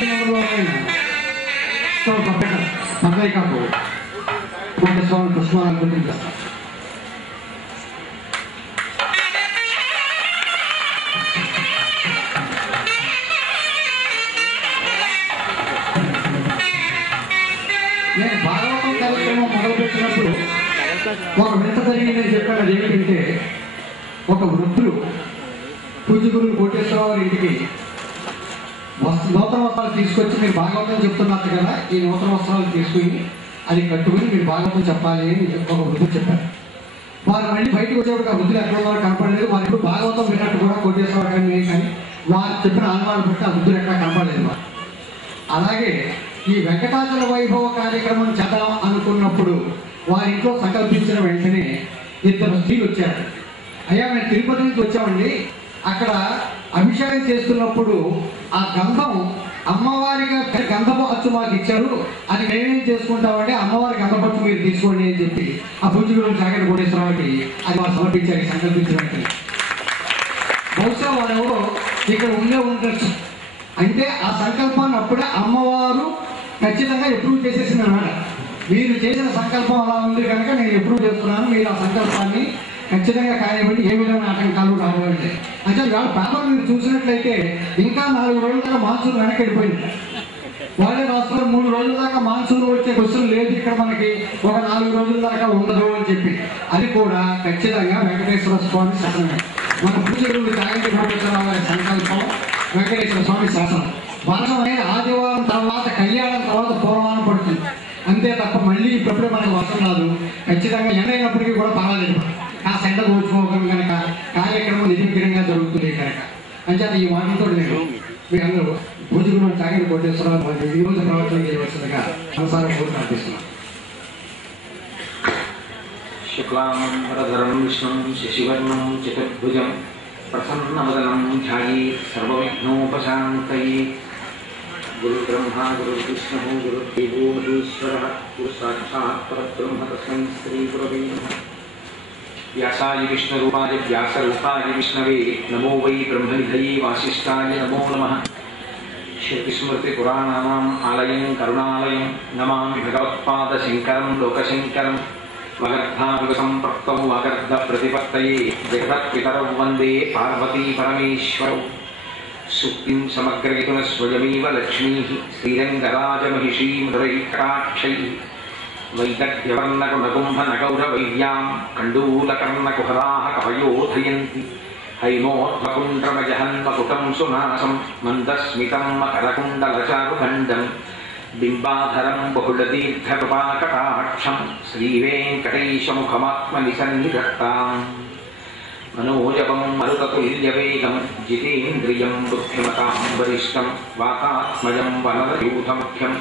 నేను భాగవతం కార్యక్రమం మొదలుపెట్టినప్పుడు ఒక వింత జరిగిందని చెప్పాను. అదేమిటంటే, ఒక వృద్ధులు పూజగురులు కోటేశ్వరరావు ఇంటికి నూతన వస్త్రాలు తీసుకొచ్చి, మీరు భాగవతం చెప్తున్నారు కదా, ఈ నూతన వస్త్రాలు తీసుకుని అది కట్టుకుని మీరు భాగవతం చెప్పాలి అని ఒక వృద్ధులు చెప్పారు. వారు మళ్ళీ బయటకు వచ్చేప్పుడు ఆ వృద్ధులు ఎక్కడ ఉన్నారో కనపడలేదు. వారు ఇప్పుడు భాగవతం విన్నట్టు కూడా కోటేశ్వరరావు కానీ కానీ వారు చెప్పిన అనుమానం బట్టి ఆ వృద్ధులు ఎక్కడ కనపడలేదు వారు. అలాగే ఈ వెంకటాచల వైభవ కార్యక్రమం చేద్దాం అనుకున్నప్పుడు వారి ఇంట్లో సంకల్పించిన వెంటనే ఇద్దరు స్త్రీలు వచ్చారు. అయ్యా, మేము తిరుపతి నుంచి వచ్చామండి, అక్కడ అభిషేకం చేస్తున్నప్పుడు ఆ గంధం అమ్మవారిగా గంధపు అచ్చు మాకు ఇచ్చారు, అది మేమేం చేసుకుంటామంటే అమ్మవారి గంధపచ్చు మీరు తీసుకోండి అని చెప్పి ఆ పూజగురు చాగంటి కోటేశ్వరరావుకి అది వారు సమర్పించారు. సంకల్పించిన వెంటనే బహుశా వారెవరో ఇక్కడ ఉండొచ్చు. అంటే ఆ సంకల్పాన్ని అప్పుడే అమ్మవారు ఖచ్చితంగా ఎప్రూవ్ చేసేసింది అన్నమాట. మీరు చేసిన సంకల్పం అలా ఉంది కనుక నేను ఎప్రూవ్ చేస్తున్నాను, మీరు ఆ సంకల్పాన్ని ఖచ్చితంగా కానివ్వండి, ఏ విధమైన ఆటంకాలు రావాలంటే. అంటే వాళ్ళ పేపర్ మీరు చూసినట్లయితే ఇంకా 4 రోజుల దాకా మాన్సూన్ వెనక్కి వెళ్ళిపోయింది. వాళ్ళే రాస్తున్నారు 3 రోజుల దాకా మాన్సూన్ వచ్చే క్వశ్చన్ లేదు ఇక్కడ, మనకి ఒక 4 రోజుల దాకా ఉండదు అని చెప్పి. అది కూడా ఖచ్చితంగా వెంకటేశ్వర స్వామి శాసనమే. మన పూజలు చాగంటి కోటేశ్వరరావు గారి సంకల్పం, వెంకటేశ్వర స్వామి శాసనం. వర్షం అనేది ఆదివారం తర్వాత, కళ్యాణం తర్వాత పూర్వానం పడుతుంది అంతే తప్ప మళ్ళీ ఇప్పుడే మనకు వర్షం రాదు. ఖచ్చితంగా ఎండైనప్పటికీ కూడా పర్వాలేదు, ఆ సెంట కూర్చుకోవడం కనుక కార్యక్రమం నిర్విఘ్నంగా జరుగుతుంది కనుక. అంచేత ఈ మాటలతో నేను మీ అందరూ పూజగురు చాగంటి కోటేశ్వరరావు ఈ రోజు ప్రవర్తన చేయవలసిందిగా సంసారం కోరి ప్రార్థిస్తున్నాను. శుక్లాంబరధరం విష్ణుం శశివర్ణం చతుర్భుజం ప్రసన్నవదనం ధ్యాయేత్ సర్వవిఘ్నోపశాంతయే. గురు బ్రహ్మ గురు విష్ణు గురుదేవో మహేశ్వరః గురు సాక్షాత్ పరబ్రహ్మ తస్మై శ్రీ గురవే నమః. వ్యాసాయ విష్ణురూపాయ వ్యాసరూపాయ విష్ణవే నమో వై బ్రహ్మనిధయే వాసిష్ఠాయ నమో నమః. శృతిస్మృతిపురాణానాం ఆలయం కరుణాలయం నమామి భగవత్పాదశంకరం లోకశంకరం. వగర్ధావివ సంపృక్తౌ వగర్ధ ప్రతిపత్తయే జగత్పితరౌ వందే పార్వతీ పరమేశ్వరౌ. సుక్తిం సమగ్రయతున స్వయమేవ లక్ష్మీ శ్రీరంగరాజమహిషీం హృదైకటాక్షైః. వైదగ్ధ్యవర్ణకునకుంభనగౌరవైర్యాం కండూలకర్ణకుహరాः కవయోధయంతి. హైమోర్ధ్వపుండ్రమజహన్మకుటం సునాసం మందస్మితం మకరకుండలచారుఖండం. బింబాధరం బహుళదీర్ఘకృపాకటాక్షం శ్రీవేంకటేశముఖమాత్మనిసన్నిధత్తాం. మనోజవం మరుతతుల్యవేగం జితేంద్రియం బుద్ధిమతాం వరిష్టం. వాతాత్మజం వనరయూథముఖ్యం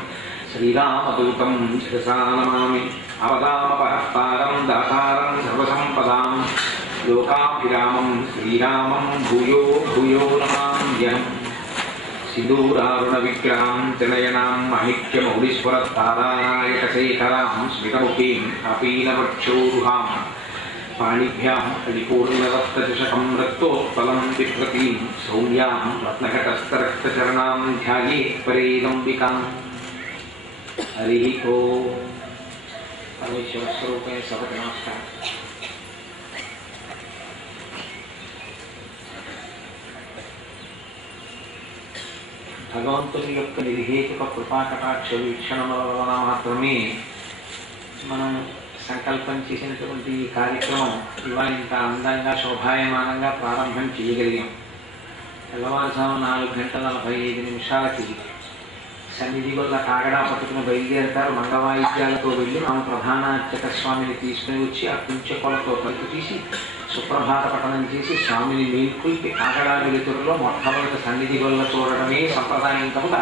శ్రీరామదూతం శిరసా నమామి. అవదామపహర్తారం దాతారం సర్వసంపదాం లోకాభిరామం శ్రీరామం భూయో భూయో నమామ్యహం. సింధూరారుణ విగ్రహాం త్రినయనాం మాణిక్యమౌళీశ్వరతారానాయకశేఖరాం స్మితముఖీం కపీనవక్షోరుహాం. పాణిభ్యాం కలిపూర్ణరక్తచషకం రక్తోత్పలం బిభ్రతీం సౌమ్యాం రత్నఘటస్థరక్తచరణాం ధ్యాయేత్ పరేదంబికాం. హరి ఓం. పరమేశ్వర స్వరూపే సభకు నమస్కారం. భగవంతుని యొక్క నిర్హేతుక కృపాకటాక్ష వీక్షణల వలన మాత్రమే మనం సంకల్పం చేసినటువంటి ఈ కార్యక్రమం ఇవాళ ఇంత అందంగా శోభాయమానంగా ప్రారంభం చేయగలిగాం. తెల్లవారుజాము 4:45 సన్నిధి వల్ల కాగడా పట్టుకుని బయలుదేరతారు. మంగవాయిద్యాలతో వెళ్ళి మనం ప్రధాన అర్చక స్వామిని తీసుకుని వచ్చి ఆ కుంచెకొలతో పలుకు తీసి సుప్రభాత పఠనం చేసి స్వామిని మేల్కొల్పి కాగడా వెలుతురులో మొట్టమొదటి సన్నిధి వల్ల చూడడమే సంప్రదాయం కనుక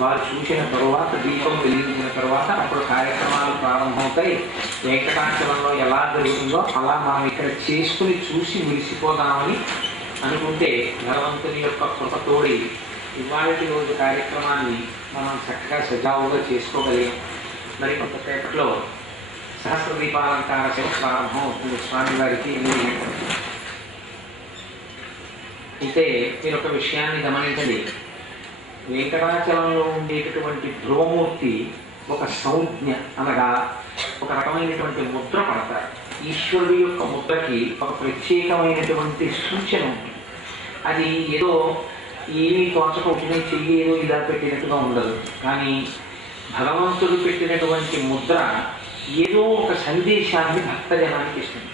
వారు చూసిన తరువాత దీపం వెలిగించిన తరువాత అప్పుడు కార్యక్రమాలు ప్రారంభమవుతాయి. వెంకటాచలంలో ఎలా జరుగుతుందో అలా మనం ఇక్కడ చేసుకుని చూసి మురిసిపోదామని అనుకుంటే భగవంతుని యొక్క కృపతోడి ఇవాళటి రోజు కార్యక్రమాన్ని మనం చక్కగా సజావుగా చేసుకోగలిగాం. మరి కొంతసేపట్లో సహస్ర దీపాలంకార సేవ ప్రారంభం అవుతుంది స్వామివారికి 8 గంటలకు. అయితే మీరు ఒక విషయాన్ని గమనించండి. వెంకటాచలంలో ఉండేటటువంటి ధ్రువమూర్తి ఒక సంజ్ఞ, అనగా ఒక రకమైనటువంటి ముద్ర పడతారు. ఈశ్వరుడు యొక్క ముద్రకి ఒక ప్రత్యేకమైనటువంటి సూచన ఉంటుంది. అది ఏదో ఏమీ తోచకపోతే చెయ్యి ఏదో ఇలా పెట్టినట్టుగా ఉండదు. కానీ భగవంతుడు పెట్టినటువంటి ముద్ర ఏదో ఒక సందేశాన్ని భక్తజనానికి ఇస్తుంది.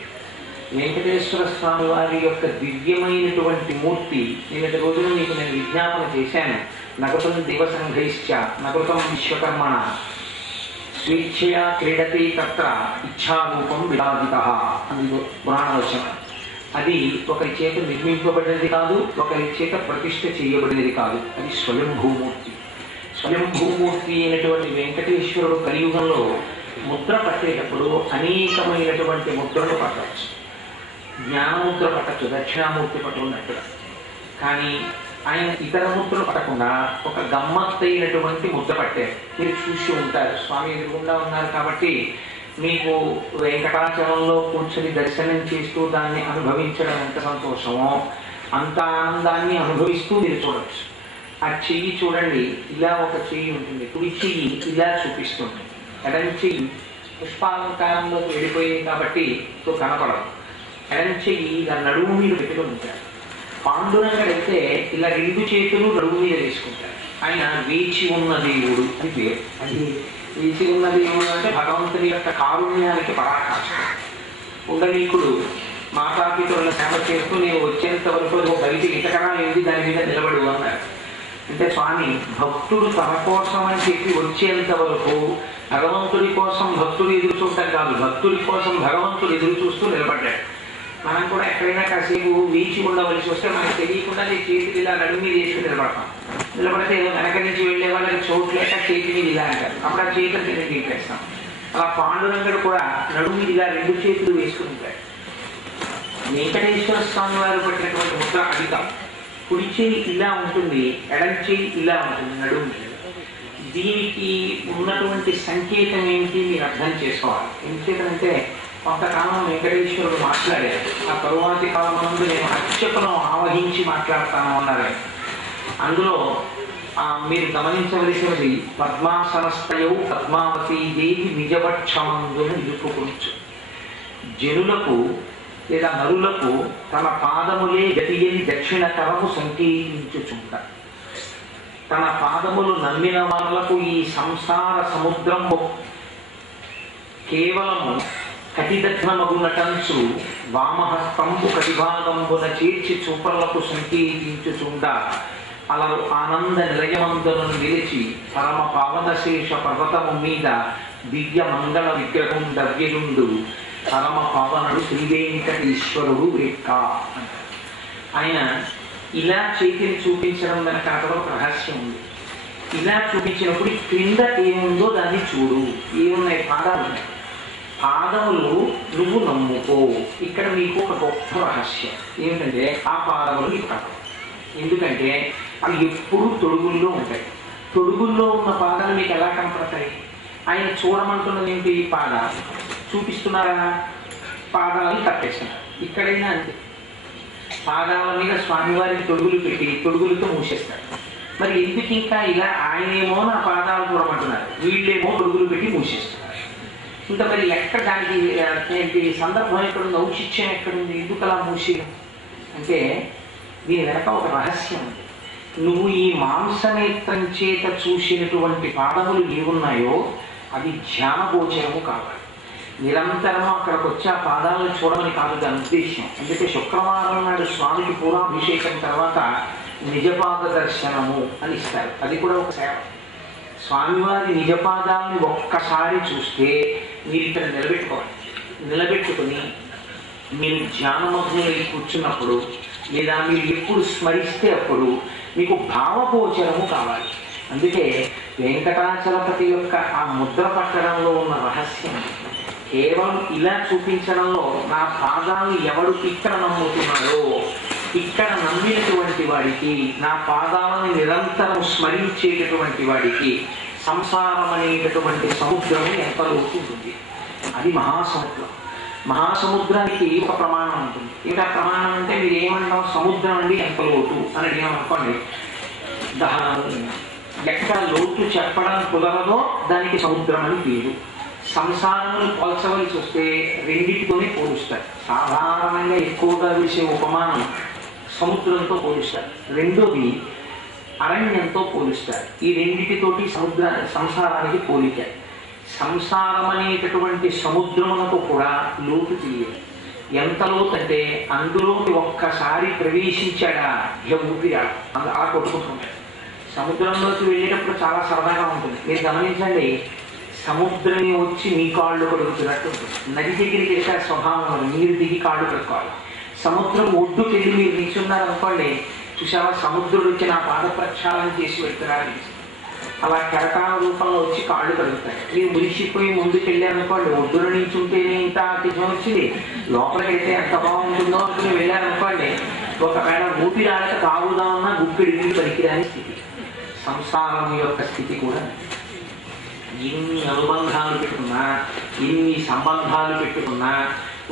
వెంకటేశ్వర స్వామి వారి యొక్క దివ్యమైనటువంటి మూర్తి నిన్నటి రోజున మీకు నేను విజ్ఞాపన చేశాను. నకృతం దేవసంఘైశ్చ నకృతం విశ్వకర్మణ స్వేచ్ఛయా క్రీడతే తత్ర ఇచ్ఛారూపం విరాజిత అని పురాణవచనం. అది ఒకరి చేత నిర్మింపబడినది కాదు, ఒకరి చేత ప్రతిష్ఠ చేయబడినది కాదు. అది స్వయంభూమూర్తి. స్వయంభూమూర్తి అయినటువంటి వెంకటేశ్వరుడు కలియుగంలో ముద్ర పట్టేటప్పుడు అనేకమైనటువంటి ముద్రలు పట్టవచ్చు. జ్ఞానముద్ర పట్టచ్చు, దక్షిణామూర్తి పట్టుకున్నట్టుగా. కానీ ఆయన ఇతర ముద్రలు పట్టకుండా ఒక గమ్మత్తైనటువంటి ముద్ర పట్టారు. మీరు చూసి ఉంటారు, స్వామి ఎదురుగుండా ఉన్నారు కాబట్టి మీకు వెంకటాచలంలో కూర్చొని దర్శనం చేస్తూ దాన్ని అనుభవించడం ఎంత సంతోషమో అంత ఆనందాన్ని అనుభవిస్తూ మీరు చూడవచ్చు. ఆ చెయ్యి చూడండి, ఇలా ఒక చెయ్యి ఉంటుంది, కుడి చెయ్యి ఇలా చూపిస్తుంది, ఎడం చెయ్యి పుష్పాలంకారంలోకి వెళ్ళిపోయింది కాబట్టి కనపడదు. ఎడం చెయ్యి ఇలా నడుము మీద పెట్టుకుని ఉంటారు. పాండురంగడైతే ఇలా రెండు చేతులు నడుము మీద వేసుకుంటారు. ఆయన వేచి ఉన్న దేవుడు అని పేరు. అది వేచి ఉన్న దేవుడు అంటే భగవంతుని యొక్క కారుణ్యానికి పరాకాష్ఠ. ఉండనీకుడు మాతాపితుల సేవ చేస్తూ నేను వచ్చేంత వరకు బయటికి ఇటకరా ఏంది దాని మీద నిలబడు అన్నారు. అంటే స్వామి భక్తుడు తన కోసం అని చెప్పి వచ్చేంత వరకు భగవంతుడి కోసం భక్తుడు ఎదురు చూడటం కాదు, భక్తుడి కోసం భగవంతుడు ఎదురు చూస్తూ నిలబడ్డాడు. మనం కూడా ఎక్కడైనా కాసేపు వీచి ఉండవలసి వస్తే మనకు తెలియకుండా చేతికి ఇలా నడుము మీద వేసుకుని నిలబడతాం. నిలబడితే ఏదో వెనక నుంచి వెళ్ళే వాళ్ళకి చోటు లేక చేతి మీద ఇలా అంటారు, అప్పుడు ఆ చేతులు తిరిగి తీపేస్తాం. అలా పాండురంగడు కూడా నడుము మీద ఇలా రెండు చేతులు వేసుకుని ఉంటాడు. వెంకటేశ్వర స్వామి వారు పట్టినటువంటి ముద్ర అధికం. కుడి చేయి ఇలా ఉంటుంది, ఎడం చేయి ఇలా ఉంటుంది నడుము మీద. దీనికి ఉన్నటువంటి సంకేతం ఏంటి మీరు అర్థం చేసుకోవాలి. ఎందుకంటే కొంతకాలం వెంకటేశ్వరుడు మాట్లాడారు. ఆ తరువాతి కాలమందు నేను అర్చకులను ఆవహించి మాట్లాడతాను అన్నారు. అందులో మీరు గమనించవలసినది పద్మాసనస్థయౌ పద్మావతీ దేవి నిజపక్షమందును నిలుపుకొచ్చు. జనులకు లేదా నరులకు తన పాదములే గతియని దక్షిణ కరము సంకేతించుచుంట. తన పాదములు నమ్మిన వాళ్ళకు ఈ సంసార సముద్రము కేవలము కటిదగ్నమగునటంచు వామహస్తంబు కటిభాగంబున చేర్చి చూపర్లకు సంకేతించుచుండ అలరు ఆనంద నిలయమందును నిలిచి పరమ పావనశేష పర్వతము మీద దివ్య మంగళ విగ్రహం దవ్యలుండు పరమ పావనుడు శ్రీ వెంకటేశ్వరుడు రేక్క. ఆయన ఇలా చేతిని చూపించడం వెనక ఒక రహస్యం ఉంది. ఇలా చూపించినప్పుడు క్రింద ఏముందో దాన్ని చూడు. ఏమున్నాయి? పాదాలు ఉన్నాయి. పాదములు నువ్వు నమ్ముకో. ఇక్కడ మీకు ఒక గొప్ప రహస్యం ఏమిటంటే ఆ పాదములు నీకు కట్టవు. ఎందుకంటే అవి ఎప్పుడూ తొడుగుల్లో ఉంటాయి. తొడుగుల్లో ఉన్న పాదాలు మీకు ఎలా కనపడతాయి? ఆయన చూడమంటున్నది ఏంటి? పాదాలు చూపిస్తున్నారా? పాదాలని కట్టేస్తున్నారు. ఇక్కడైనా అంతే, పాదాల మీద స్వామివారికి తొడుగులు పెట్టి తొడుగులతో మూసేస్తారు. మరి ఎందుకు ఇంకా ఇలా ఆయనేమో నా పాదాలు చూడమంటున్నారు, వీళ్ళేమో తొడుగులు పెట్టి మూసేస్తున్నారు. ఇంకా మరి ఎక్కడ దానికి సందర్భం ఎక్కడుంది, ఔచిత్యం ఎక్కడుంది, ఎందుకు అలా మూసి అంటే దీని వెనక ఒక రహస్యం ఉంది. నువ్వు ఈ మాంసనేత్రం చేత చూసినటువంటి పాదములు ఏమున్నాయో అవి ధ్యానగోచరము కావాలి. నిరంతరము అక్కడికి వచ్చి ఆ పాదాలను చూడమని కాదు దాని ఉద్దేశం. అందుకే శుక్రవారం నాడు స్వామికి పూరాభిషేకం తర్వాత నిజపాద దర్శనము అని ఇస్తారు. అది కూడా ఒక సేవ. స్వామివారి నిజపాదాలని ఒక్కసారి చూస్తే మీరు ఇక్కడ నిలబెట్టుకోవాలి. నిలబెట్టుకుని మీరు ధ్యానమగ్నులై కూర్చున్నప్పుడు లేదా మీరు ఎప్పుడు స్మరిస్తే అప్పుడు మీకు భావగోచరము కావాలి. అందుకే వెంకటాచలపతి యొక్క ఆ ముద్ర పట్టడంలో ఉన్న రహస్యం కేవలం ఇలా చూపించడంలో నా పాదాలు ఎవడు ఇక్కడ నమ్ముతున్నాడో ఇక్కడ నమ్మినటువంటి వాడికి, నా పాదాలను నిరంతరం స్మరించేటటువంటి వాడికి సంసారం అనేటటువంటి సముద్రము ఎంత లోతు ఉంటుంది. అది మహాసముద్రం. మహాసముద్రానికి ఒక ప్రమాణం ఉంటుంది. ఇంకా ప్రమాణం అంటే మీరు ఏమంటాం, సముద్రం అండి ఎంత లోతు అని అడిగామనుకోండి, దహనము. ఎక్కడ లోతు చెప్పడం కుదరదో దానికి సముద్రం అని పేరు. సంసారమును పోల్చవలసి వస్తే రెండింటితోనే పోలుస్తారు. సాధారణంగా ఎక్కువగా వేసే ఉపమానం సముద్రంతో పోలుస్తారు. రెండోది అరణ్యంతో పోలుస్తారు. ఈ రెండింటితోటి సంసారానికి పోలిక. సంసారం అనేటటువంటి సముద్రమునకు కూడా లోతు తెలియదు. ఎంత లోతు అంటే అందులోకి ఒక్కసారి ప్రవేశించాడా ఇక ఊపిరాడు, అలా కొట్టుకుంటున్నాడు. సముద్రంలోకి వెళ్ళేటప్పుడు చాలా సరదాగా ఉంటుంది. మీరు గమనించండి, సముద్రమే వచ్చి మీ కాళ్ళు కడుగుతున్నట్టు ఉంటుంది. నది దగ్గరికి వేసే స్వభావం, నీరు దిగి కాళ్ళు కడుక్కోవాలి. సముద్రం ఒడ్డుకి వెళ్ళి మీరు నిల్చున్నారనుకోండి, చూసావా సముద్రుడు వచ్చి నా పాద ప్రక్షాళన చేసి పెడుతున్నారని అలా కెరటాల రూపంలో వచ్చి కాళ్ళు కడుగుతాయి. మీరు మురిసిపోయి ముందుకు వెళ్ళారనుకోండి, ఒడ్డున నిల్చుంటేనే ఇంత అతిథ్యం వచ్చింది, లోపలికి వెళ్తే ఎంత బాగుంటుందో అనుకుని వెళ్ళారనుకోండి, ఒకవేళ ఊపిరాడక తాగుదామన్నా గుప్పిడి నీళ్ళు పనికిరాని స్థితి. సంసారం యొక్క స్థితి కూడా ఎన్ని అనుబంధాలు పెట్టుకున్నా, ఎన్ని సంబంధాలు పెట్టుకున్నా,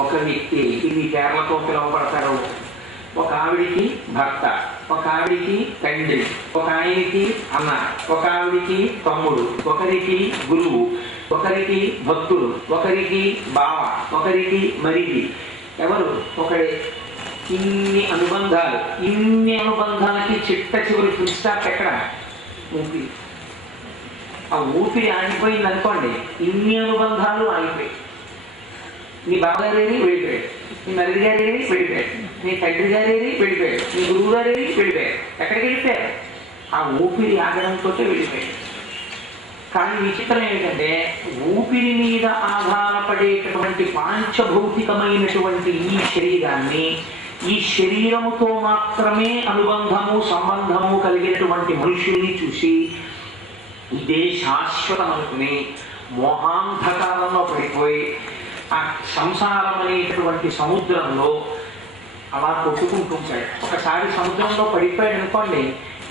ఒక వ్యక్తి ఇన్ని పేర్లతో పిలువబడతారు. ఒక ఆవిడికి భర్త, ఒక ఆవిడికి తండ్రి, ఒక ఆయనకి అన్న, ఒక ఆవిడికి తమ్ముడు, ఒకరికి గురువు, ఒకరికి భక్తుడు, ఒకరికి బావ, ఒకరికి మరిది, ఎవరు ఒకడే. ఇన్ని అనుబంధాలకి చిట్ట చివరి ఫుల్ స్టాప్ ఎక్కడ? ఊపిరి. ఆ ఊపిరి ఆగిపోయింది అనుకోండి, ఇన్ని అనుబంధాలు ఆగిపోయి. నీ బావగారేది వెళ్ళిపోయాడు, నీ మరిది గారేది వెళ్ళిపోయాడు, నీ తండ్రి గారేది వెళ్ళిపోయాడు, నీ గురువు గారేది వెళ్ళిపోయాడు. ఎక్కడికి వెళ్ళిపోయారు? ఆ ఊపిరి ఆగడంతో వెళ్ళిపోయాడు. కానీ విచిత్రం ఏమిటంటే, ఊపిరి మీద ఆధారపడేటటువంటి పాంచభౌతికమైనటువంటి ఈ శరీరాన్ని, ఈ శరీరముతో మాత్రమే అనుబంధము సంబంధము కలిగినటువంటి మనుషుల్ని చూసి ఇదే శాశ్వతం అనుకుని మోహాంధకారంలో పడిపోయి ఆ సంసారం అనేటటువంటి సముద్రంలో అలా కొట్టుకుంటుంటాడు. ఒకసారి సముద్రంలో పడిపోయాడు అనుకోండి,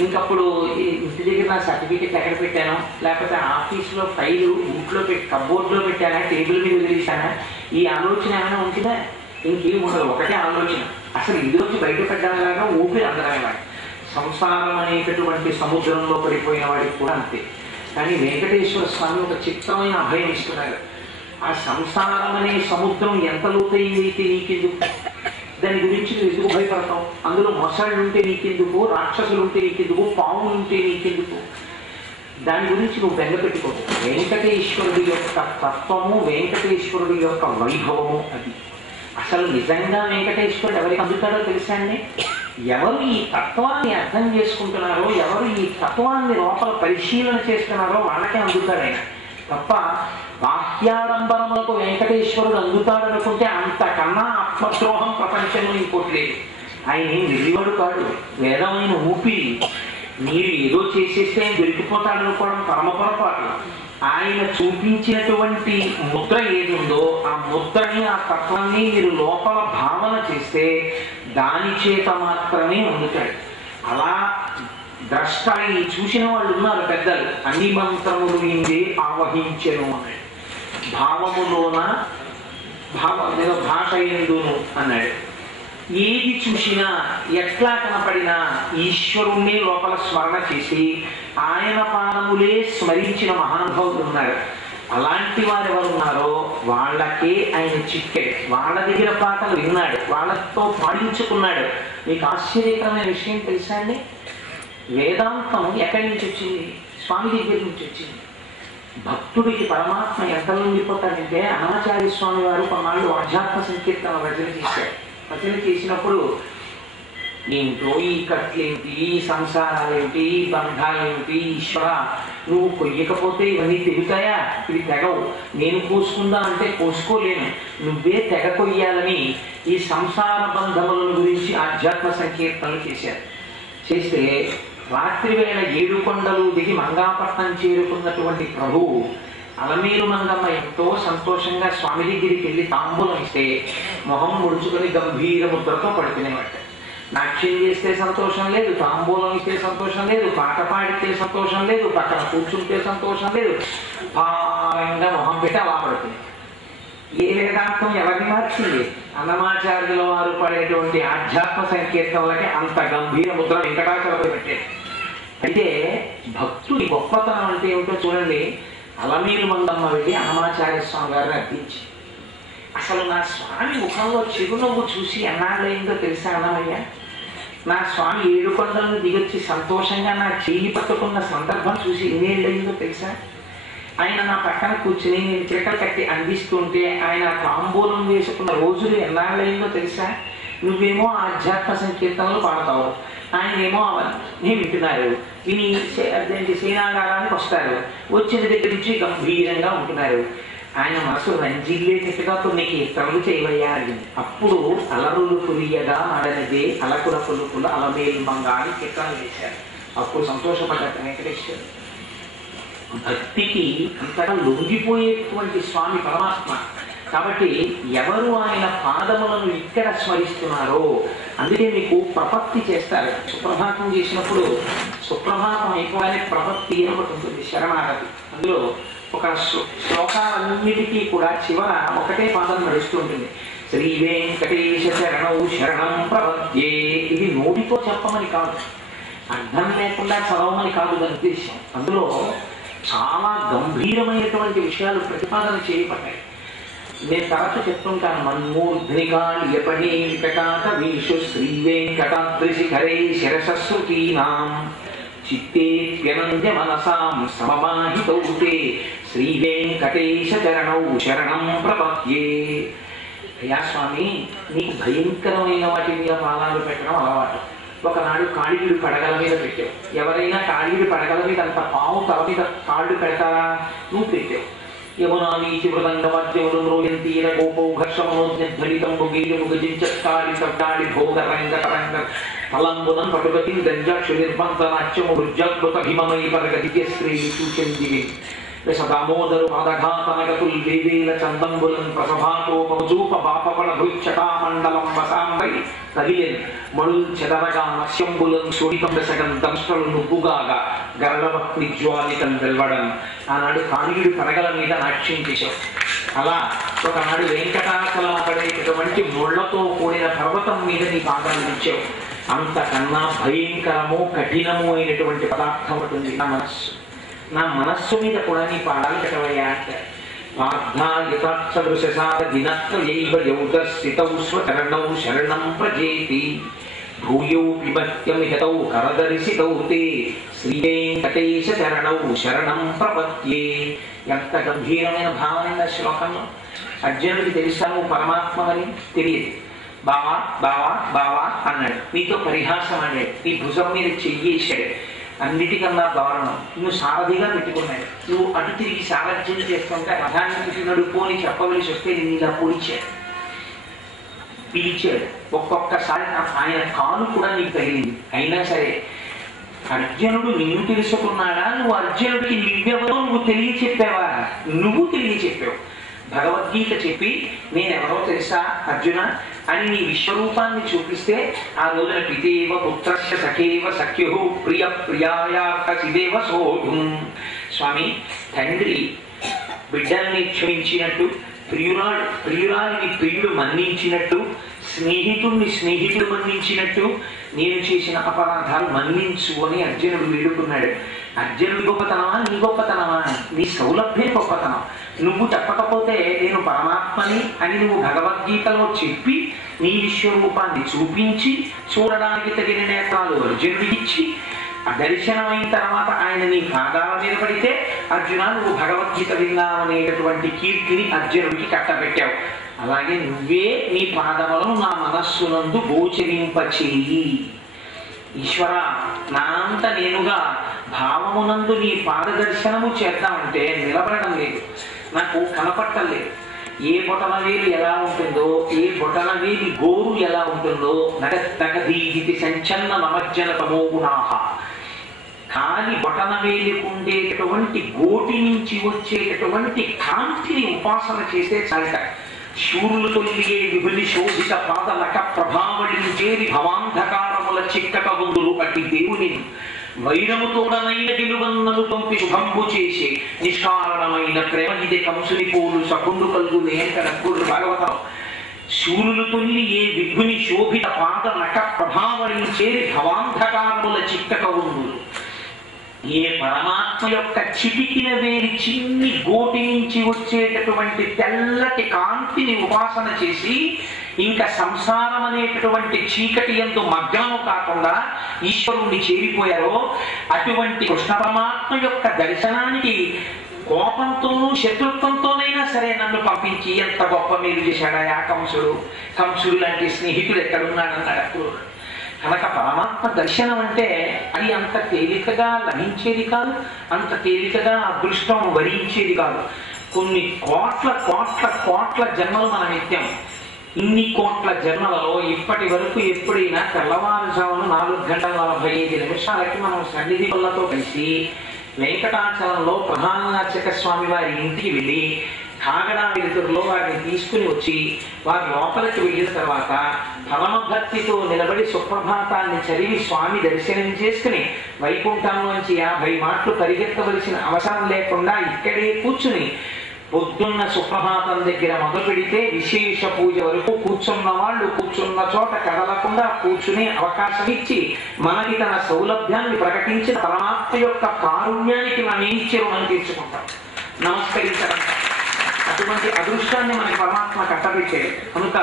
ఇంకప్పుడు ఇంటి దగ్గర నా సర్టిఫికెట్ ఎక్కడ పెట్టాను, లేకపోతే ఆఫీస్లో ఫైలు ఇంట్లో పెట్టి కబోర్డ్లో పెట్టానా, టేబుల్ మీద వదిలేశానా, ఈ ఆలోచన ఏమైనా ఉంటుందా? ఇంకేం ఉండదు. ఒకటే ఆలోచన, అసలు ఇందులోకి బయటపడ్డాలాగా ఊపిరి అందరాగా. సంసారం అనేటటువంటి సముద్రంలో పడిపోయిన వాడికి కూడా అంతే. కానీ వెంకటేశ్వర స్వామి ఒక చిత్రమైన అభయం ఇస్తున్నారు. ఆ సంసారం అనే సముద్రం ఎంత లోతైందైతే నీకెందుకు, దాని గురించి నువ్వు ఎందుకు భయపడతావు? అందులో మొసళ్ళు ఉంటే నీకెందుకు, రాక్షసులు ఉంటే నీకెందుకు, పాములు ఉంటే నీకెందుకు? దాని గురించి నువ్వు బెంగ పెట్టుకోవు. వెంకటేశ్వరుడి యొక్క తత్వము, వెంకటేశ్వరుడి యొక్క వైభవము అది. అసలు నిజంగా వెంకటేశ్వరుడు ఎవరికి అందుతాడో తెలుసా అండి? ఎవరు ఈ తత్వాన్ని అర్థం చేసుకుంటున్నారో, ఎవరు ఈ తత్వాన్ని లోపల పరిశీలన చేస్తున్నారో వాళ్ళకే అందుతాడైనా తప్ప బాహ్యాడంబరములకు వెంకటేశ్వరుడు అందుతాడనుకుంటే అంతకన్నా ఆత్మద్రోహం ప్రపంచంలో ఇంకోటి లేదు. ఆయన నిర్వివాడు కాడు, వేదమైన ఊపిరి. మీరు ఏదో చేసేస్తే ఆయన దొరికిపోతాడనుకోవడం పరమ పొరపాటు. ఆయన చూపించినటువంటి ముద్ర ఏది ఉందో ఆ ముద్రని, ఆ తత్వాన్ని మీరు లోపల భావన చేస్తే దాని చేత మాత్రమే అందుతాడు. అలా ద్రష్టాన్ని చూసిన వాళ్ళు ఉన్నారు పెద్దలు. అన్ని మంత్రములు ఇందే ఆవహించెను అన్నాడు. భావములోన భాష ఎందును అన్నాడు. ఏది చూసినా ఎట్లా కనపడినా ఈశ్వరుణ్ణి లోపల స్మరణ చేసి ఆయన పాదములే స్మరించిన మహానుభావులు ఉన్నారు. అలాంటి వారు ఎవరు ఉన్నారో వాళ్ళకే ఆయన చిక్కాడు. వాళ్ళ దగ్గర పాటలు విన్నాడు, వాళ్ళతో పాడించుకున్నాడు. మీకు ఆశ్చర్యకరమైన విషయం తెలుసా అండి? వేదాంతం ఎక్కడి నుంచి వచ్చింది? స్వామి దగ్గర నుంచి వచ్చింది. భక్తుడికి పరమాత్మ ఎంత ఉండిపోతాడంటే, అన్నమాచార్య స్వామి వారు కొన్నాళ్ళు ఆధ్యాత్మ సంకీర్తన రచన చేశారు. రచన చేసినప్పుడు ఏంటో ఈ కట్లేంటి, ఈ సంసారాలేంటి, ఈ బంధాలేంటి, ఈశ్వర నువ్వు కొయ్యకపోతే ఇవన్నీ తెగుతాయా? ఇవి తెగవు. నేను కోసుకుందా అంటే కోసుకోలేను, నువ్వే తెగ కొయ్యాలని ఈ సంసార బంధముల గురించి ఆధ్యాత్మ సంకీర్తనలు చేశారు. చేస్తే రాత్రి వేళ 7 కొండలు దిగి మంగాపట్నం చేరుకున్నటువంటి ప్రభువు అలమేలు మంగమ్మ ఎంతో సంతోషంగా స్వామి దగ్గరికి వెళ్ళి తాంబూలం ఇస్తే మొహం ముడుచుకొని గంభీర ముద్రతో పడుకునేవాట. నాట్యం చేస్తే సంతోషం లేదు, తాంబూలం ఇస్తే సంతోషం లేదు, పాట పాడితే సంతోషం లేదు, పక్కన కూర్చుంటే సంతోషం లేదు, భారంగా మొహం పెట్టి అలా పడుతుంది. ఏ వేదాంతం ఎవరిని మార్చింది? అన్నమాచార్యుల వారు పడేటువంటి ఆధ్యాత్మ సంకీర్తనలకి అంత గంభీర ముద్ర వెంకటాచలపై పెట్టారు. అయితే భక్తుడి గొప్పతనం అంటే ఏమిటో చూడండి. అలమేలు మందమ్మ వెళ్ళి అన్నమాచార్య స్వామి గారిని అర్థించి, అసలు నా స్వామి ముఖంలో చిరునవ్వు చూసి ఎన్నాళ్ళయిందో తెలుసా అన్నమయ్య, నా స్వామి 7 కొండలను దిగొచ్చి సంతోషంగా నా చెయ్యి పట్టుకున్న సందర్భం చూసి ఎన్నేళ్ళయిందో తెలుసా, ఆయన నా పక్కన కూర్చుని నేను చిరకలు కట్టి అందిస్తుంటే ఆయన తాంబూలం వేసుకున్న రోజులు ఎన్నాళ్ళయిందో తెలుసా, నువ్వేమో ఆధ్యాత్మ సంకీర్తనలు పాడతావు, ఆయనేమో అవన్నీ వింటున్నారు, విని సేనాగారానికి వస్తారు, వచ్చిన దగ్గర నుంచి గంభీరంగా ఉంటున్నారు. ఆయన మనసు రంజిల్లేటట్టుగా కొన్ని కీర్తనలు చేయవయ్యా అడిగింది. అప్పుడు అలరులు పులియగా నడనిదే అలకుల పులుపులు అలమేలు మంగ అని కీర్తనలు చేశారు. అప్పుడు సంతోషపడ్డారు వెంకటేశ్వరుడు. భక్తికి అంతగా లొంగిపోయేటువంటి స్వామి పరమాత్మ కాబట్టి ఎవరు ఆయన పాదములను ఇక్కడ స్మరిస్తున్నారో, అందుకే మీకు ప్రపత్తి చేస్తారు. సుప్రభాతం చేసినప్పుడు సుప్రభాతం అయిపోగానే ప్రపత్తి అని ఒకటి ఉంటుంది, శరణాగతి. అందులో ఒక శ్లోకాలన్నిటికీ కూడా చివర ఒకటే పాదం నడుస్తూ ఉంటుంది. శ్రీ వెంకటేశ శరణౌ శరణం ప్రపద్యే. ఇది నోటితో చెప్పమని కాదు, అర్థం లేకుండా చదవమని కాదు దాని ఉద్దేశం. అందులో చాలా గంభీరమైనటువంటి విషయాలు ప్రతిపాదన చేయబడ్డాయి. నేను తరచు చెప్తుంటాను, మన్మూర్ధ్నికాళియపణీ వికటాక వీషు శ్రీ వెంకటాద్రి శిఖరే శిరసశ్రుతీనాం చిత్తేత్యనంద్య మనసాం సమమాహితౌ తే శ్రీ వెంకటేశ చరణౌ శరణం ప్రపద్యే. అయ్యా స్వామి, నీకు భయంకరమైన వాటి మీద పాదాలు పెట్టడం అలవాటు. ఒకనాడు కాళీయుడు పడగల మీద పెట్టావు. ఎవరైనా కాళీయుడు పడగల మీద అంత పాము తల మీద కాళ్ళు పెడతారా? నువ్వు పెట్టావు. యమునా నీచి మృదంగవాద్యములు మ్రోయంతీర గోపౌ ఘర్షమోజ్ఞలితంబు గీలుము గజించత్కాళి సబ్దాళి భోగ రంగ తరంగ తలంబునం పటుగతి గంజాక్షు నిర్బంధ నాట్యము వృజ్జద్భుత భీమమై పరగతికే శ్రేణి సూచందివి విష దామోదరు పాదఘాతనగతుల్ వేవేల చందంబులం ప్రసభాతోపజూప బాపబల భృచ్చటామండలం వసాంబై తగిలెన్ మణుల్ చెదరగా నశ్యంబులం శోడితం దశగం దంష్టలు నువ్వుగాగా గరళవక్ని జ్వాలితం వెల్వడం. ఆనాడు కాళీయుడు పడగల మీద నాట్యం చేశావు. అలా ఒకనాడు వెంకటాచలం పడేటటువంటి ముళ్లతో కూడిన పర్వతం మీద నీ పాదాలు ఇచ్చావు. అంతకన్నా భయంకరము కఠినము అయినటువంటి పదార్థం ఉంటుంది నా మనస్సు. నా మనస్సు మీద కూడా నీ పాదాలు పెట్టవయ్యా అంటారు. స్వచరణౌ శరణం ప్రజేతి భూయో పిబత్యమిహతౌ కరదర్శితౌ తే శ్రీ వెంకటేశ చరణౌ శరణం ప్రపద్యే. ఎంత గంభీరమైన భావన శ్లోకంలో. అర్జునుడికి తెలుసా నువ్వు పరమాత్మని? తెలియదు. బావా బావా బావా అన్నాడు. నీతో పరిహాసం అన్నాడు. నీ భుజం మీద చెయ్యేశాడు. అన్నిటికన్నా దారుణం, నువ్వు సారథిగా పెట్టుకున్నాడు. నువ్వు అటు తిరిగి సారథ్యం చేస్తుంటే రథానికి నడుపుకొని చెప్పవలసి వస్తే నేను ఇలా పొడిచాడు, పిలిచాడు. ఒక్కొక్కసారి ఆయన కాలు కూడా నీకు తగిలింది. అయినా సరే అర్జునుడు నిన్ను తెలుసుకున్నాడా? నువ్వు అర్జునుడికి నువ్వెవరో నువ్వు తెలియచెప్పావా? నువ్వు తెలియచెప్పావు. భగవద్గీత చెప్పి నేనెవరో తెలుసా అర్జున అని నీ విశ్వరూపాన్ని చూపిస్తే ఆ రోజున పితేవ పుత్రస్య సఖేవ సఖ్యు ప్రియ ప్రియాయాదేవ సోఢుం. స్వామి, తండ్రి బిడ్డల్ని క్షమించినట్టు, ప్రియురాలిని ప్రియుడు మన్నించినట్టు, స్నేహితుడిని స్నేహితుడు మన్నించినట్టు నేను చేసిన అపరాధాలు మన్నించు అని అర్జునుడు వేడుకున్నాడు. అర్జునుడి గొప్పతనమా నీ గొప్పతనమా? నీ సౌలభ్యం గొప్పతనం. నువ్వు చెప్పకపోతే నేను పరమాత్మని అని నువ్వు భగవద్గీతలో చెప్పి నీ విశ్వరూపాన్ని చూపించి చూడడానికి తగిన నేత్రాలు అర్జునుడికి ఇచ్చి ఆ దర్శనమైన తర్వాత ఆయన నీ పాదాల మీద పడితే అర్జున నువ్వు భగవద్గీత విన్నావనేటటువంటి కీర్తిని అర్జునుడికి కట్టబెట్టావు. అలాగే నువ్వే నీ పాదములను నా మనస్సునందు గోచరింపచేయి. ఈశ్వర, నా అంత నేనుగా భావమునందు నీ పాదదర్శనము చేద్దామంటే నిలబడడం లేదు, నాకు కనపడటం లేదు. ఏ బొటనవేలు ఎలా ఉంటుందో, ఏ బొటనవేలి గోరు ఎలా ఉంటుందో నగదీతి సంచన్న నమజ్జన తమోగుణాహ. కాలి బొటనవేలికి ఉండేటటువంటి గోటి నుంచి వచ్చేటటువంటి కాంతిని ఉపాసన చేస్తే చాలట. శూరులు తొల్లియే విభులి శోభిత పాదలక ప్రభావళించేది భవాంధకారముల చిక్కట బొందులు అట్టి దేవుని వైరముతోడనైన గెలువన్నలు పంపి శుభంబు చేసే నిష్కారణమైన ప్రేమ ఇది కంసుని పోలు సకుండు కలుగునే అంటారు భాగవతం. శూరులు తొల్లి ఏ విభుని శోభిత పాద నక ప్రభావళించేది భవాంధకారముల చిక్కట బొందులు. ఏ పరమాత్మ యొక్క చిటికిన వేరి చిన్ని గోటి నుంచి వచ్చేటటువంటి తెల్లటి కాంతిని ఉపాసన చేసి ఇంకా సంసారం అనేటటువంటి చీకటి యందు మగ్నము కాకుండా ఈశ్వరుణ్ణి చేరిపోయారో అటువంటి కృష్ణ పరమాత్మ యొక్క దర్శనానికి కోపంతోనూ శత్రుత్వంతోనైనా సరే నన్ను పంపించి ఎంత గొప్ప మేలు చేశాడా ఆ కంసుడు. కంసుడు లాంటి స్నేహితుడు ఎక్కడున్నాడన్నాడు అప్పుడు. కనుక పరమాత్మ దర్శనం అంటే అది అంత తేలికగా లభించేది కాదు, అంత తేలికగా అదృష్టం వరించేది కాదు. కొన్ని కోట్ల కోట్ల కోట్ల జన్మలు మనం ఎత్తాం. ఇన్ని కోట్ల జన్మలలో ఇప్పటి వరకు ఎప్పుడైనా తెల్లవారుజామున 4:45 మనం సన్నిధిలతో కలిసి వెంకటాచలంలో ప్రధానార్చక స్వామి వారి ఇంటికి వెళ్ళి కాగడా వెలుతురులో వారిని తీసుకుని వచ్చి వారి లోపలికి వెళ్ళిన తర్వాత పరమభక్తితో నిలబడి సుప్రభాతాన్ని చదివి స్వామి దర్శనం చేసుకుని వైకుంఠంలోంచి 50 మాటలు పరిగెత్తవలసిన అవసరం లేకుండా ఇక్కడే కూర్చుని పొద్దున్న సుప్రభాతం దగ్గర మొదలు పెడితే విశేష పూజ వరకు కూర్చున్న వాళ్ళు కూర్చున్న చోట కదలకుండా కూర్చునే అవకాశం ఇచ్చి మనకి తన సౌలభ్యాన్ని ప్రకటించిన పరమాత్మ యొక్క కారుణ్యానికి మనం ఇచ్చి రుణం తీర్చుకుంటాం, నమస్కరించడం. అటువంటి అదృష్టాన్ని మనకి పరమాత్మ కట్టబెట్టాడు. కనుక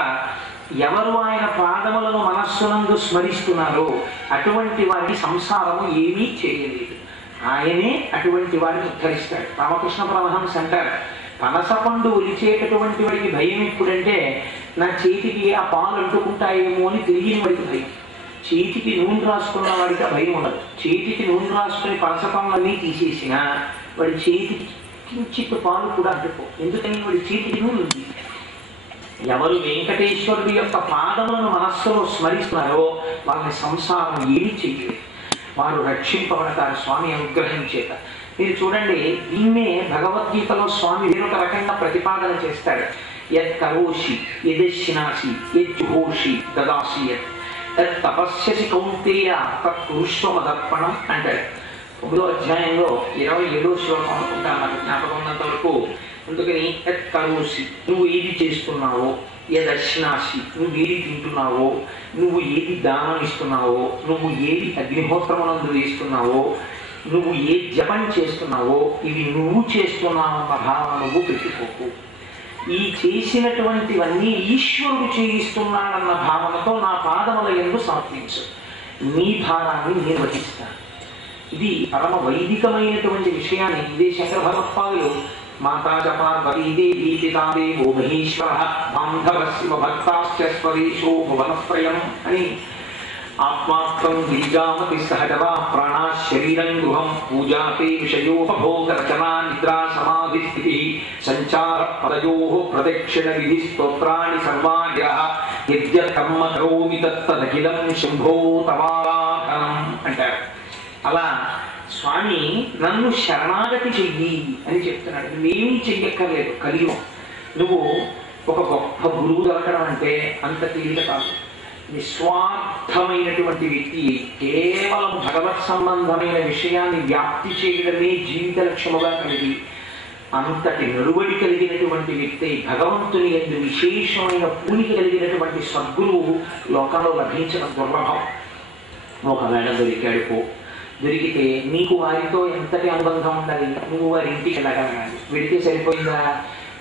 ఎవరు ఆయన పాదములను మనస్సునందు స్మరిస్తున్నారో అటువంటి వారిని సంసారము ఏమీ చేయలేదు. ఆయనే అటువంటి వారిని ఉద్ధరిస్తాడు. రామకృష్ణ పరమహంస అంటారు, పనసపండు ఒలిచేటటువంటి వాడికి భయం ఎప్పుడంటే నా చేతికి ఆ పాలు అంటుకుంటాయేమో అని తెలియని వాడికి భయం. చేతికి నూనె రాసుకున్న వాడికి భయం ఉండదు. చేతికి నూనె రాసుకుని పనసపండ్లన్నీ తీసేసిన వాడి చేతికి కించిత్ పాలు కూడా అంటుకో, ఎందుకని వాడి చేతికి నూనె ఉంది. ఎవరు వెంకటేశ్వరుడి యొక్క పాదములను మనస్సులో స్మరిస్తున్నారో వాళ్ళని సంసారం ఏమీ చేయలేదు. వారు రక్షింపబడతారు స్వామి అనుగ్రహం చేత. మీరు చూడండి, దీన్నే భగవద్గీతలో స్వామి వేరొక రకంగా ప్రతిపాదన చేస్తాడు. యత్ కరోషి యదశ్నాసి యజ్జుహోషి దదాసి యత్ తపస్యసి కౌంతేయ తత్ కురుష్వమదర్పణం అంటాడు. 9వ అధ్యాయంలో 27వ శ్లోకం అనుకుంటా నాకు జ్ఞాపకం ఉన్నంత వరకు. అందుకని యత్ కరోషి, నువ్వు ఏది చేస్తున్నావో, యదశ్నాసి, నువ్వు ఏది తింటున్నావో, నువ్వు ఏది దానం ఇస్తున్నావో, నువ్వు ఏది అగ్నిహోత్రమునందు వేస్తున్నావో, నువ్వు ఏ జపం చేస్తున్నావో ఇవి నువ్వు చేస్తున్నావన్న భావన నువ్వు పెట్టుకోకు. ఈ చేసినటువంటివన్నీ ఈశ్వరుడు చేయిస్తున్నాడన్న భావనతో నా పాదముల యందు సమర్పించు, నీ భారాన్ని నిర్వహిస్తాను. ఇది పరమ వైదికమైనటువంటి విషయాన్ని ఇదే శంకర భగవత్పాదులు మాతా చ పార్వతీదేవీ పితా దేవో మహేశ్వర బాంధవస్య భక్తాశ్చ స్వదేశో భువనత్రయం అని ఆత్మాత్రం గిరిజామతి సహజవా ప్రాణా శరీరం గృహం పూజాతే విషయోపభోగ రచనా నిద్రా సమాధి స్థితి సంచార పదయో ప్రదక్షిణ విధి స్తోత్రాణి సర్వాగ్రహ యద్యత్ కర్మ కరోమి తత్తదఖిలం శంభో తవారాధనం అంటారు. అలా స్వామి నన్ను శరణాగతి చెయ్యి అని చెప్తున్నాడు. నువ్వేమీ చెయ్యక్కర్లేదు. కలియుగం నువ్వు ఒక గొప్ప గురువు దొరకడం అంటే అంత తేలిక కాదు. నిస్వార్థమైనటువంటి వ్యక్తి కేవలం భగవత్ సంబంధమైన విషయాన్ని వ్యాప్తి చేయడమే జీవిత లక్ష్యముగా కలిగి అంతటి నలువడి కలిగినటువంటి వ్యక్తి, భగవంతుని యందు విశేషమైన పూనిక కలిగినటువంటి సద్గురువు లోకంలో లభించడం దుర్లభం. ఒకవేళ దొరికాడుకో, దొరికితే నీకు వారితో ఎంతటి అనుబంధం ఉండాలి, నువ్వు వారి ఇంటికి వెళ్ళగలగాలి. వెళితే సరిపోయిందా?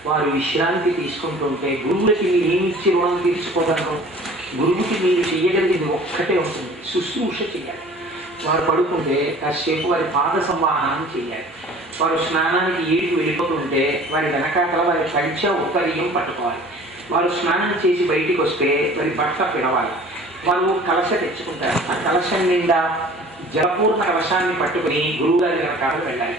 వారు విశ్రాంతి తీసుకుంటుంటే గురువులకి మీరు ఏమిచ్చి రుణం తీర్చుకోగలరు? గురువుకి మీరు చెయ్యగలిగింది ఒక్కటే ఉంటుంది, శుశ్రూష చెయ్యాలి. వారు పడుకుంటే కాసేపు వారి పాద సంవాహనం చెయ్యాలి. వారు స్నానానికి ఏడికి వెళ్ళిపోతుంటే వారి వెనకాతల వారి పంచ ఉత్తరీయం పట్టుకోవాలి. వారు స్నానం చేసి బయటికి వస్తే వారి బట్ట పిడవాలి. వారు కలశ తెచ్చుకుంటారు. ఆ కలశం నిండా జలపూర్ణ కలశాన్ని పట్టుకుని గురువుగారి వెనకాల వెళ్ళాలి.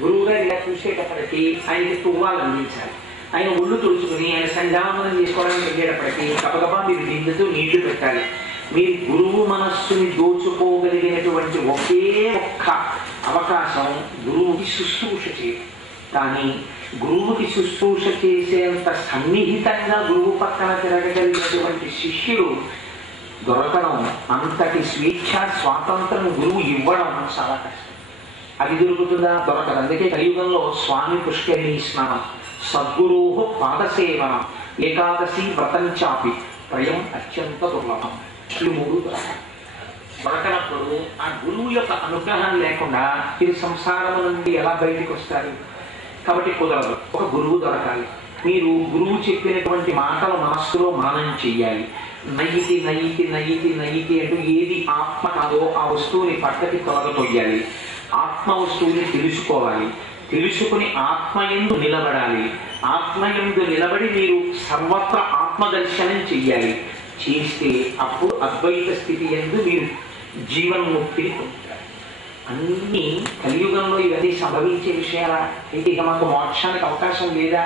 గురువుగారు ఇలా చూసేటప్పటికీ ఆయనకి తువ్వాలు అందించాలి. ఆయన ఒళ్ళు తుడుచుకుని ఆయన సంధ్యావందనం చేసుకోవడానికి వెళ్ళేటప్పటికీ గబగబా మీరు బిందుతో నీళ్లు పెట్టాలి. మీరు గురువు మనస్సుని దోచుకోగలిగినటువంటి ఒకే ఒక్క అవకాశం గురువుకి శుశ్రూష చేయడం. కానీ గురువుకి శుశ్రూష చేసేంత సన్నిహితంగా గురువు పక్కన తిరగగలిగినటువంటి శిష్యుడు దొరకడం, అంతటి స్వేచ్ఛ స్వాతంత్రం గురువు ఇవ్వడం చాలా కష్టం. అది దొరుకుతుందా? దొరకదు. అందుకే కలియుగంలో స్వామి పుష్కరిణీ స్నానం, సద్గురు పాదసేవన, ఏకాదశి వ్రతం చాపి త్రయం అత్యంత దుర్లభం. ఈ మూడు దొరకదు. దొరకనప్పుడు ఆ గురువు యొక్క అనుగ్రహం లేకుండా మీరు సంసారం నుండి ఎలా బయటికి వస్తారు? కాబట్టి కుదరదు. ఒక గురువు దొరకాలి. మీరు గురువు చెప్పినటువంటి మాటలు మనస్సులో మననం చెయ్యాలి. నయ్యితి నయ్యితి నయ్యితి నయ్యితి అంటూ ఏది ఆత్మ కాదో ఆ వస్తువుని పక్కకి తొలగతొయ్యాలి. ఆత్మ వస్తువుని తెలుసుకోవాలి. తెలుసుకుని ఆత్మయందు నిలబడాలి. ఆత్మయందు నిలబడి మీరు సర్వత్ర ఆత్మదర్శనం చెయ్యాలి. చేస్తే అప్పుడు అద్వైత స్థితి యందు మీరు జీవన్ముక్తిని పొందుతారు. అన్నీ కలియుగంలో ఇవన్నీ సంభవించే విషయాలా? అయితే ఇక మాకు మోక్షానికి అవకాశం లేదా?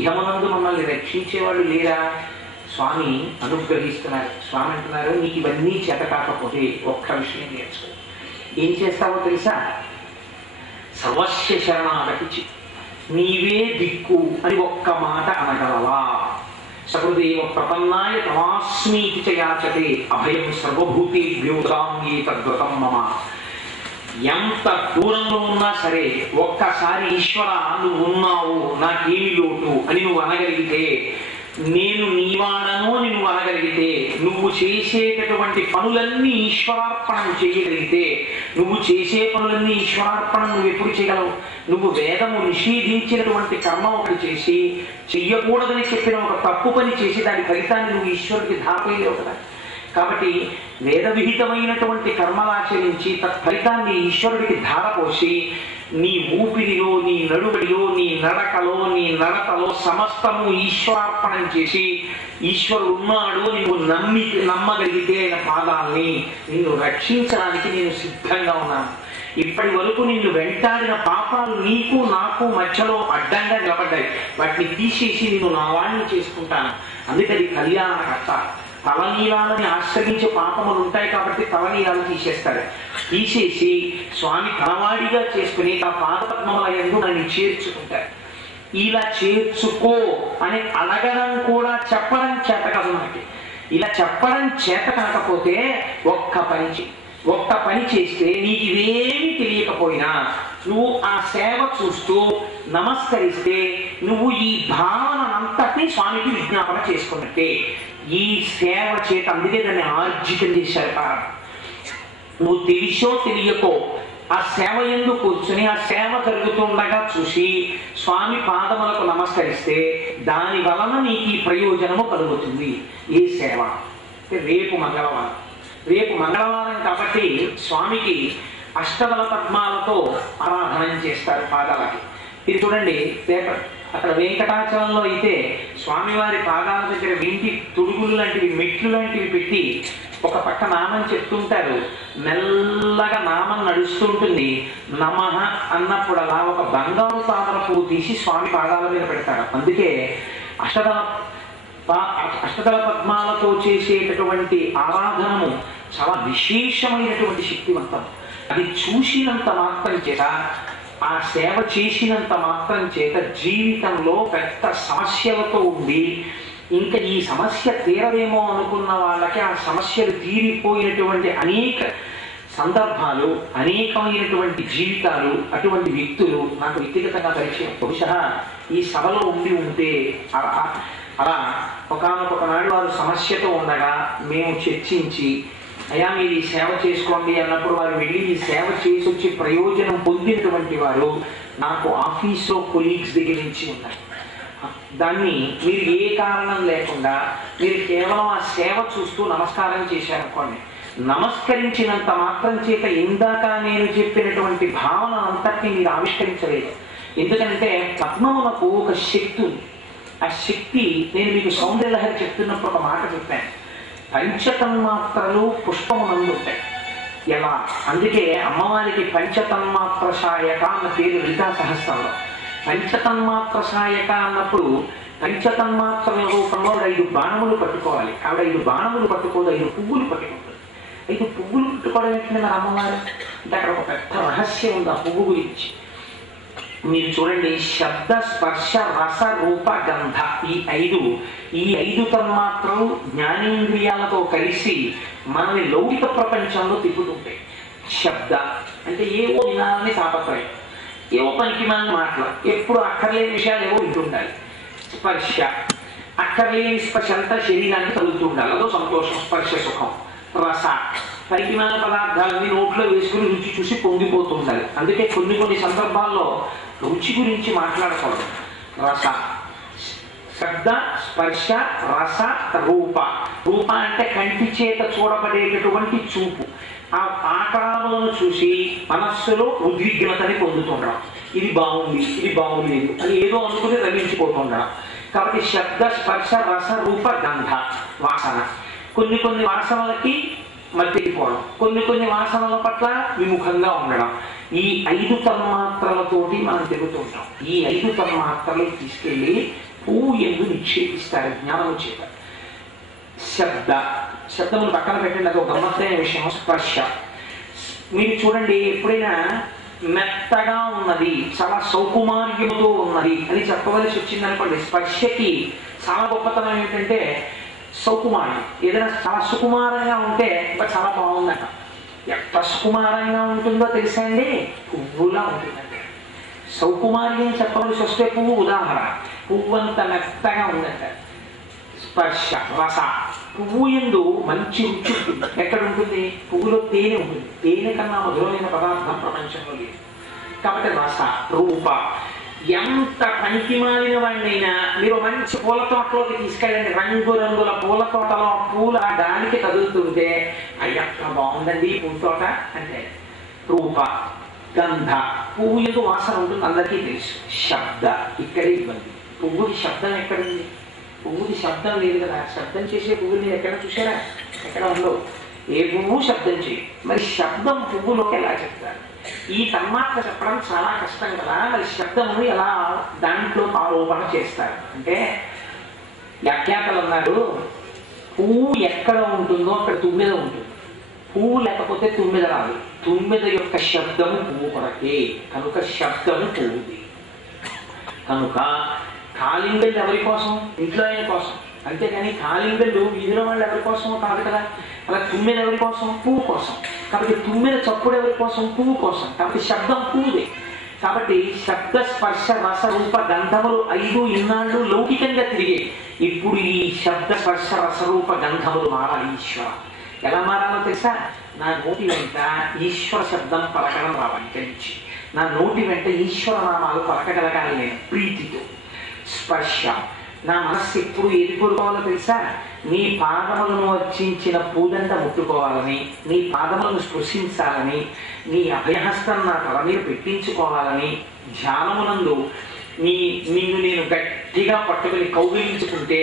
ఇహమనందు మమ్మల్ని రక్షించేవాళ్ళు లేరా? స్వామి అనుగ్రహిస్తున్నారు. స్వామి అంటున్నారు, నీకు ఇవన్నీ చేత కాకపోతే ఒక్క విషయం నేర్చుకో. ఏం చేస్తావో తెలుసా? సర్వస్య శరణాగతి, నీవే దిక్కు అని ఒక్క మాట అనగలవా? సహృదేవ ప్రపన్నాయ తమాస్మీతి చ యాచతే అభయం సర్వభూతేభ్యో దామ్యే తద్వ్రతం మమ. ఎంత దూరంలో ఉన్నా సరే ఒక్కసారి ఈశ్వర నువ్వు ఉన్నావు, నాకేమి లోటు అని నువ్వు అనగలిగితే, నేను నీవాడను అని నువ్వు అనగలిగితే, నువ్వు చేసేటటువంటి పనులన్నీ ఈశ్వరార్పణం చేయగలిగితే, నువ్వు చేసే పనులన్నీ ఈశ్వరార్పణం నువ్వు ఎప్పుడు చేయగలవు? నువ్వు వేదము నిషేధించినటువంటి కర్మ ఒకటి చేసి, చెయ్యకూడదని చెప్పిన ఒక తప్పు పని చేసి దాని ఫలితాన్ని నువ్వు ఈశ్వరుడికి ధాపేయలేవు కదా. కాబట్టి వేద విహితమైనటువంటి కర్మలాచరించి తత్ఫలితాన్ని ఈశ్వరుడికి ధారపోసి, నీ ఊపిరిలో, నీ నడువడిలో, నీ నడకలో, నీ నడతలో సమస్తము ఈశ్వరార్పణం చేసి, ఈశ్వరుడు ఉన్నాడు నువ్వు నమ్మగలిగితే ఆయన పాదాల్ని, నిన్ను రక్షించడానికి నేను సిద్ధంగా ఉన్నాను. ఇప్పటి వరకు నిన్ను వెంటాడిన పాపాలు నీకు నాకు మధ్యలో అడ్డంగా నిలబడ్డాయి. వాటిని తీసేసి నిన్ను నా వాణ్ణి చేసుకుంటాను. అందుకని కళ్యాణకర్త. తలనీలాలని ఆశ్రయించే పాపములు ఉంటాయి కాబట్టి తలనీలాలు తీసేస్తాడు. తీసేసి స్వామి తనవాడిగా చేసుకుని తన పాదపద్మముల యందు నన్ను చేర్చుకుంటాడు. ఇలా చేర్చుకో అని అడగడం కూడా చెప్పడం చేత కాదు మనకి. ఇలా చెప్పడం చేత కాకపోతే ఒక్క పని చేస్తే నీకు ఇవేమి తెలియకపోయినా నువ్వు ఆ సేవ చూస్తూ నమస్కరిస్తే నువ్వు ఈ భావనంతటినీ స్వామికి విజ్ఞాపన చేసుకున్నట్టే. ఈ సేవ చేత, అందుకే దాన్ని ఆర్జితం చేశారు. నువ్వు తెలిసో తెలియకో ఆ సేవ యందు కూర్చుని ఆ సేవ జరుగుతుండగా చూసి స్వామి పాదములకు నమస్కరిస్తే దాని వలన నీకు ఈ ప్రయోజనము కలుగుతుంది. ఏ సేవ? రేపు మంగళవారం కాబట్టి స్వామికి అష్టదళ పద్మాలతో ఆరాధన చేస్తారు పాదాలకి. ఇది చూడండి పేపర్. అక్కడ వెంకటాచలంలో అయితే స్వామివారి పాదాల దగ్గర వెండి తుడుగులు లాంటివి, మెట్లు లాంటివి పెట్టి ఒక పక్క నామం చెప్తుంటారు. మెల్లగా నామం నడుస్తుంటుంది. నమః అన్నప్పుడు అలా ఒక బంగారు తామర పువ్వు తీసి స్వామి పాదాల మీద పెడతారు. అందుకే అష్టదళ పద్మాలతో చేసేటటువంటి ఆరాధనము చాలా విశేషమైనటువంటి శక్తివంతం. అది చూసినంత మాత్రం చేత, ఆ సేవ చేసినంత మాత్రం చేత జీవితంలో పెద్ద సమస్యలతో ఉండి ఇంకా ఈ సమస్య తీరదేమో అనుకున్న వాళ్ళకి ఆ సమస్యలు తీరిపోయినటువంటి అనేక సందర్భాలు, అనేకమైనటువంటి జీవితాలు, అటువంటి వ్యక్తులు నాకు వ్యక్తిగతంగా పరిచయం. బహుశా ఈ సభలో ఉంటే అలా ఒకనొక నాడు వారు సమస్యతో ఉండగా మేము చర్చించి, అయ్యా మీరు ఈ సేవ చేసుకోండి అన్నప్పుడు వారు వెళ్ళి ఈ సేవ చేసి వచ్చి ప్రయోజనం పొందినటువంటి వారు నాకు ఆఫీస్లో కొలీగ్స్ దగ్గర నుంచి ఉన్నారు. దాన్ని మీరు ఏ కారణం లేకుండా మీరు కేవలం ఆ సేవ చూస్తూ నమస్కారం చేశారనుకోండి, నమస్కరించినంత మాత్రం చేత ఇందాక నేను చెప్పినటువంటి భావన అంతటినీ మీరు ఆవిష్కరించలేదు. ఎందుకంటే పద్మమునకు ఒక శక్తి ఉంది. ఆ శక్తి, నేను మీకు సౌందర్యలహరి చెప్తున్నప్పుడు ఒక మాట చెప్పాను. పంచతన్మాత్రలు పుష్పమునందు ఉంటాయి. ఎలా? అందుకే అమ్మవారికి పంచతన్మాత్ర సాయక అన్న పేరు లలితా సహస్రంలో. పంచతన్మాత్ర సాయక అన్నప్పుడు పంచతన్మాత్రల రూపంలో 5 బాణములు పట్టుకోవాలి. ఆవిడ 5 బాణములు పట్టుకోదు, 5 పువ్వులు పట్టుకుంటుంది. 5 పువ్వులు పట్టుకోవడం ఏంటంటే మన అమ్మవారు అంటే అక్కడ ఒక పెద్ద రహస్యం ఉంది ఆ పువ్వు గురించి. మీరు చూడండి, శబ్ద స్పర్శ రస రూప గంధ, ఈ ఐదు తన్మాత్రలు జ్ఞానేంద్రియాలతో కలిసి మనని లౌకిక ప్రపంచంలో తిప్పుతుంటాయి. శబ్ద అంటే ఏవో వినాలని తాపత్రయం, ఏవో పనికి మన మాటలు, ఎప్పుడు అక్కర్లేని విషయాలు ఏవో వింటుండాలి. స్పర్శ అక్కర్లేని స్పర్శ అంతా శరీరానికి తగులుతూ ఉండాలి, అదో సంతోషం, స్పర్శ సుఖం. రస పరిమాణ పదార్థాలని నోట్లో వేసుకుని రుచి చూసి పొంగిపోతుండాలి. అందుకే కొన్ని కొన్ని సందర్భాల్లో రుచి గురించి మాట్లాడకూడదు. రస, శబ్ద, స్పర్శ, రస, రూప. రూప అంటే కంటి చేత చూడబడేటటువంటి చూపు. ఆ ఆకారాలను చూసి మనస్సులో ఉద్విగ్నతని పొందుతుండడం. ఇది బాగుంది, ఇది బాగులేదు అని ఏదో అనుకుని రమించిపోతుండడం. కాబట్టి శబ్ద, స్పర్శ, రస, రూప, గంధ, వాసన. కొన్ని కొన్ని వాసనలకి మట్టిపోవడం, కొన్ని కొన్ని వాసనల పట్ల విముఖంగా ఉండడం. ఈ 5 తన్మాత్రలతోటి మనం తిరుగుతుంటాం. ఈ 5 తన్మాత్రలు తీసుకెళ్లి పువ్వు ఎందు నిక్షేపిస్తారు జ్ఞానము చేత. శబ్దములు పక్కన పెట్టండి, అది ఒక గమ్మత్తైన విషయం. స్పర్శ మీరు చూడండి, ఎప్పుడైనా మెత్తగా ఉన్నది, చాలా సౌకుమార్యముతో ఉన్నది అని చెప్పవలసి వచ్చిందనుకోండి, స్పర్శకి చాలా గొప్పతనం ఏంటంటే సౌకుమార్యం. ఏదైనా చాలా సుకుమారంగా ఉంటే ఇంకా చాలా బాగుందట. ఎంత సుకుమారంగా ఉంటుందో తెలుసా అండి? పువ్వులా ఉంటుందండి. సౌకుమార్యం చెప్పవలసి వస్తే పువ్వు ఉదాహరణ. పువ్వు అంత మెత్తగా ఉందంట. స్పర్శ, రస. పువ్వు ఎందు మంచి రుచి ఉంటుంది. ఎక్కడ ఉంటుంది? పువ్వులో తేనె ఉంటుంది. తేనె కన్నా మధురమైన పదార్థం ప్రపంచంలో లేదు. కాబట్టి రస, రూప. ఎంత పనికి మాలిన వాడినైనా మీరు మంచి పూల తోటలోకి తీసుకెళ్ళండి, రంగురంగుల పూల తోటలో పూల గాలికి కదులుతుంటే అయ్యక్క బాగుందండి పూల తోట అంటే. రూప, గంధ. పువ్వు ఎందు వాసన ఉంటుంది, అందరికీ తెలుసు. శబ్ద, ఇక్కడే ఇబ్బంది. పువ్వుకి శబ్దం ఎక్కడుంది? పువ్వుకి శబ్దం లేదు కదా. శబ్దం చేసే పువ్వుని ఎక్కడ చూసారా? ఎక్కడ ఉండవు. ఏ పువ్వు శబ్దం చేయదు. మరి శబ్దం పువ్వులోకి ఎలా చెప్తారు? ఈ తన్మాత్ర చెప్పడం చాలా కష్టం కదా. మరి శబ్దమును ఎలా దాంట్లో ఆరోపణ చేస్తారు అంటే, వ్యాఖ్యాతలు అన్నారు, పువ్వు ఎక్కడ ఉంటుందో అక్కడ తుమ్మెద ఉంటుంది. పువ్వు లేకపోతే తుమ్మెద రాదు. తుమ్మెద యొక్క శబ్దము పువ్వు కొరకే, కనుక శబ్దము పువ్వుది. కనుక కాలింగళ్ళు ఎవరి కోసం? ఇంట్లో ఆయన కోసం. అంతేకాని కాలింగళ్ళు వీధిలో వాళ్ళు ఎవరి కోసమో కాదు కదా. అలా తుమ్మెద ఎవరి కోసం? పువ్వు కోసం. కాబట్టి తుమ్మెద చప్పుడు ఎవరి కోసం? పువ్వు కోసం. కాబట్టి శబ్దం పువ్వుదే. కాబట్టి శబ్ద, స్పర్శ, రస, రూప, గంధములు 5 ఇన్నాళ్ళు లౌకికంగా తిరిగే. ఇప్పుడు ఈ శబ్ద, స్పర్శ, రసరూప, గంధములు మారాలి. ఈశ్వర ఎలా మారాలో తెలుసా? నా నోటి వెంట ఈశ్వర శబ్దం పలకడం రావాలి కలిసి. నా నోటి వెంట ఈశ్వర నామాలు పలకగలగాలి నేను ప్రీతితో. స్పర్శ, నా మనస్సు ఎప్పుడు ఏది కోరుకోవాలో తెలుసా? నీ పాదములను అర్చించిన పూదండ ముట్టుకోవాలని, నీ పాదములను స్పృశించాలని, నీ అభయహస్తం నా తల మీద పెట్టించుకోవాలని, ధ్యానమునందు నిన్ను నేను గట్టిగా పట్టుకుని కౌగిలించుకుంటే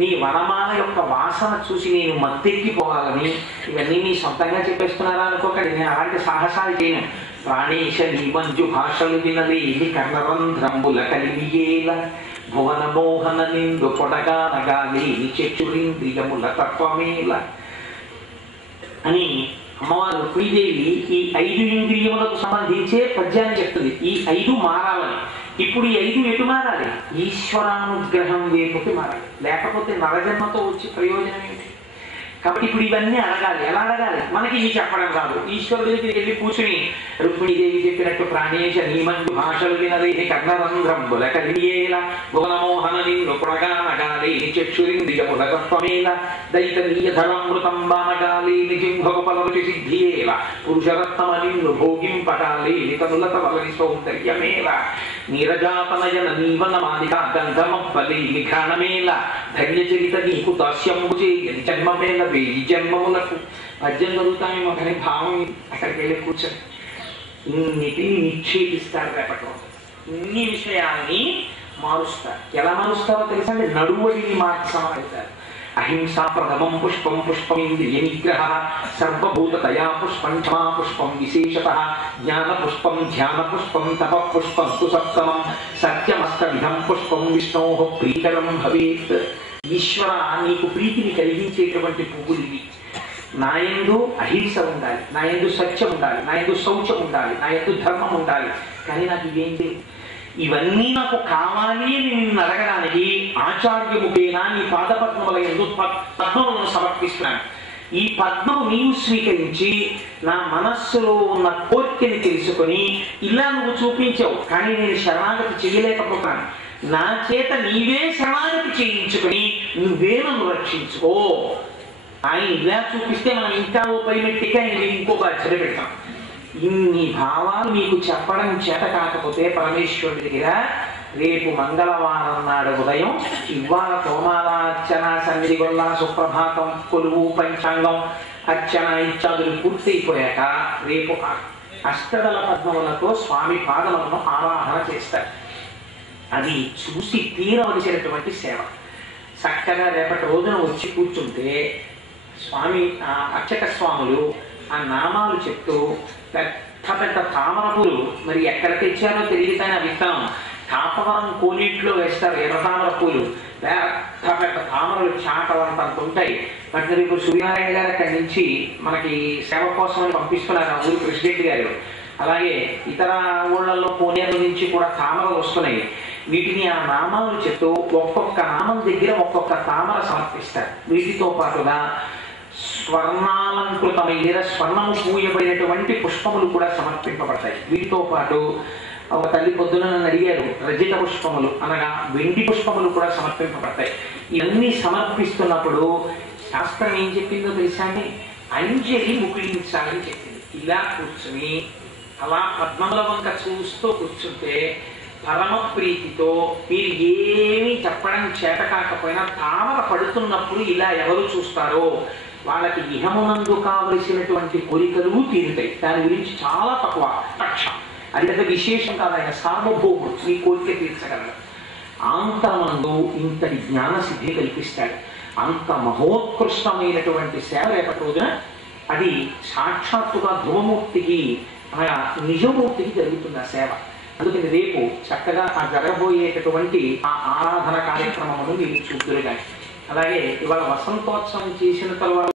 నీ వనమాల యొక్క వాసన చూసి నేను మత్తెక్కిపోవాలని. ఇవన్నీ నీ సొంతంగా చెప్పేస్తున్నారా అనుకోకండి, నేను అలాంటి సాహసాలు చేయను. ప్రాణేశ నీ మంజు భాషలు వినలేని కర్ణరంధ్రంబుల కలిగియేల, భువన మోహన నిండు పొడగానగాలి చెచ్చురింద్రియముల తత్వమేల అని అమ్మవారు రుక్మిణీదేవి ఈ 5 ఇంద్రియములకు సంబంధించే పద్యాన్ని చెప్తుంది. ఈ 5 మారాలని. ఇప్పుడు ఈ 5 ఎటు మారాలి? ఈశ్వరానుగ్రహం వైపుకి మారాలి. లేకపోతే నరజన్మతో వచ్చే ప్రయోజనం ఏంటి? కాబట్టి ఇప్పుడు ఇవన్నీ అడగాలి. ఎలా అడగాలి? మనకి ఇది చెప్పడం రాదు. ఈశ్వరుడి దగ్గరికి వెళ్ళి కూర్చుని రుక్మిణీదేవి చెప్పినట్టు ప్రాణేశ నీమంజు భాషలు వినలేని కర్ణరంధ్రంబుల కలియేల, భువనమోహన నిన్ను పురగానగాలి చక్షురింద్రియముల తత్వమేల, దైతనీయధరమృతం బానగాలి జింహోపలరుచి సిద్ధియేల, పురుషరత్నమ నిన్ను భోగింపగాలి కనులత వలని సౌందర్యమేల, నీరజాతనయన నీవనమాదిక గంధమబ్బలి ఘానమేల, ధన్యచరిత నీకు దాస్యంబు చేయని జన్మమేల ఈ జన్మములకు. పద్యం చదువుతామేమో కానీ భావం అక్కడికి వెళ్ళి కూర్చొని ఇన్నిటిని నిక్షేపిస్తారు. రేపట్లో ఇన్ని విషయాల్ని మారుస్తారు. ఎలా మారుస్తారో తెలుసా అండి? నడువడిని మార్చమవుతారు. అహింసా ప్రథమం పుష్పం పుష్పమింద్రియ నిగ్రహ, సర్వభూత దయా పుష్పం క్షమా పుష్పం విశేషత, జ్ఞాన పుష్పం ధ్యాన పుష్పం తప పుష్పం తు సప్తమం, సత్యమస్తవిధం పుష్పం విష్ణో ప్రీకరం భవేత్. ఈశ్వర నీకు ప్రీతిని కలిగించేటువంటి పువ్వులు ఇవి. నాయందు అహింస ఉండాలి, నాయందు సత్యం ఉండాలి, నాయందు శౌచం ఉండాలి, నాయందు ధర్మం ఉండాలి. కానీ నాకు ఇవేం లేవు. ఇవన్నీ నాకు కావాలి అని నిన్ను అడగడానికి ఆచార్యముఖేనా నీ పాదపద్మముల యందు పద్మములను సమర్పిస్తున్నాను. ఈ పద్మము నీవు స్వీకరించి నా మనస్సులో ఉన్న కోరికని తెలుసుకొని ఇలా నువ్వు చూపించావు. కానీ నేను శరణాగతి చేయలేకపోతున్నాను. నా చేత నీవే శరణాగతి చేయించుకొని నువ్వే నన్ను రక్షించుకో. ఆయన ఇలా చూపిస్తే మనం ఇంకా ఓ పై మెట్టికి ఆయన ఇంకో బాధ్యత పెడతాం. ఇన్ని భావాలు మీకు చెప్పడం చేత కాకపోతే పరమేశ్వరుడి దగ్గర రేపు మంగళవారం నాడు ఉదయం ఇవాళ తోమాలార్చన, సన్నిధి గొల్ల, సుప్రభాతం, కొలువు, పంచాంగం, అర్చన ఇత్యాదులు పూర్తయిపోయాక రేపు అష్టదళ పద్మములతో స్వామి పాదములను ఆరాధన చేస్తారు. అది చూసి తీరవలసినటువంటి సేవ. చక్కగా రేపటి రోజున వచ్చి కూర్చుంటే స్వామి అర్చక స్వాములు ఆ నామాలు చెప్తూ పెద్ద పెద్ద తామర పూలు, మరి ఎక్కడ తెచ్చారో తెలియదు కానీ ఆ విత్తనం కాపవరం కోనేట్లో వేస్తారు. ఎర్ర తామర పూలు పెద్ద పెద్ద తామరలు చాటవంతంత ఉంటాయి. వాటిని రేపు సూర్యనారాయణ గారు అక్కడి నుంచి మనకి సేవ కోసం అని పంపిస్తున్నారు ఆ ఊరి ప్రెసిడెంట్ గారు. అలాగే ఇతర ఊళ్ళల్లో కోనేరు నుంచి కూడా తామరలు వస్తున్నాయి. వీటిని ఆ నామాలు చెప్తూ ఒక్కొక్క నామం దగ్గర ఒక్కొక్క తామర సమర్పిస్తారు. వీటితో పాటుగా స్వర్ణాలంకృతమైన స్వర్ణము పూయబడినటువంటి పుష్పములు కూడా సమర్పింపబడతాయి. వీటితో పాటు ఒక తల్లి పొద్దున నన్ను అడిగారు, రజిత పుష్పములు అనగా వెండి పుష్పములు కూడా సమర్పింపబడతాయి. ఇవన్నీ సమర్పిస్తున్నప్పుడు శాస్త్రం ఏం చెప్పిందో తెలుసా అండి? అంజలి ముకుళించాలని చెప్పింది. ఇలా కూర్చుని అలా పద్మముల వంక చూస్తూ కూర్చుంటే పరమ ప్రీతితో మీరు ఏమీ చెప్పడం చేత కాకపోయినా తామర పడుతున్నప్పుడు ఇలా ఎవరు చూస్తారో వాళ్ళకి ఇహమునందు కావలసినటువంటి కోరికలు తీరుతాయి. దాని గురించి చాలా తక్కువ కక్ష, అది పెద్ద విశేషం కాదు. ఆయన సార్వభౌముడు, మీ కోరిక తీర్చగలడు. అంతమందు ఇంతటి జ్ఞాన సిద్ధి కల్పిస్తాడు. అంత మహోత్కృష్టమైనటువంటి సేవ రేపటి రోజున అది సాక్షాత్తుగా ధ్రువమూర్తికి అనగా నిజమూర్తికి జరుగుతుంది ఆ సేవ. అందుకని రేపు చక్కగా ఆ జరగబోయేటటువంటి ఆ ఆరాధన కార్యక్రమమును మీరు చూద్దురు. కానీ అలాగే ఇవాళ వసంతోత్సవం చేసిన తర్వాత